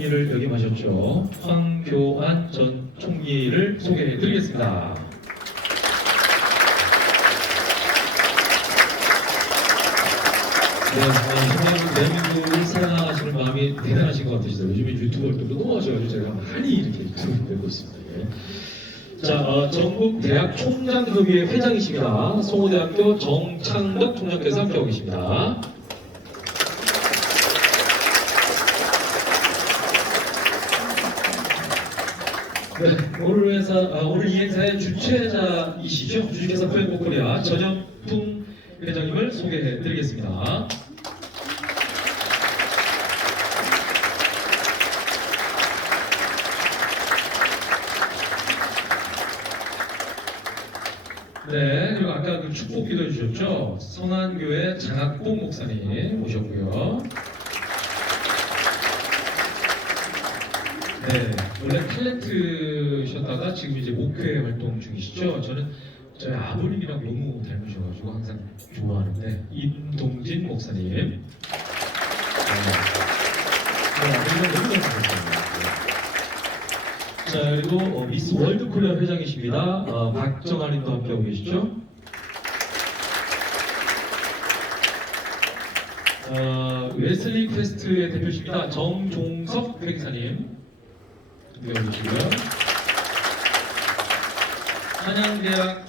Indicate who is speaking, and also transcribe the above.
Speaker 1: 총리를 역임하셨죠. 황교안 전 총리를 소개해 드리겠습니다. 네, 어, 정말 대한민국을 사랑하시는 마음이 대단하신 것 같으시죠. 요즘에 유튜버들도 너무 하셔가지고 제가 많이 이렇게 유튜브 되고 있습니다. 예. 자, 어, 전국 대학 총장협의회 회장이십니다. 송호대학교 정창덕 총장께서 함께하고 계십니다. 네, 오늘 회사, 아, 오늘 이 행사의 주최자이시죠. 주식회사 포엠코리아 전영풍 회장님을 소개해 드리겠습니다. 네, 그리고 아까 그 축복 기도해 주셨죠? 성안교회 장학봉 목사님 모셨고요. 네, 원래 탤런트셨다가 지금 이제 목회 활동 중이시죠? 저는 저희 아버님이랑 너무 닮으셔가지고 항상 좋아하는데 임동진 목사님. 네. 네, 너무 닮으셨어요. 자 그리고 어, 미스 월드 코리아 회장이십니다. 어, 박정아님도 함께하고 계시죠? 어, 웨슬리 퀘스트의 대표십니다. 정종석 회장님 함께하고 계시고요. 한양대학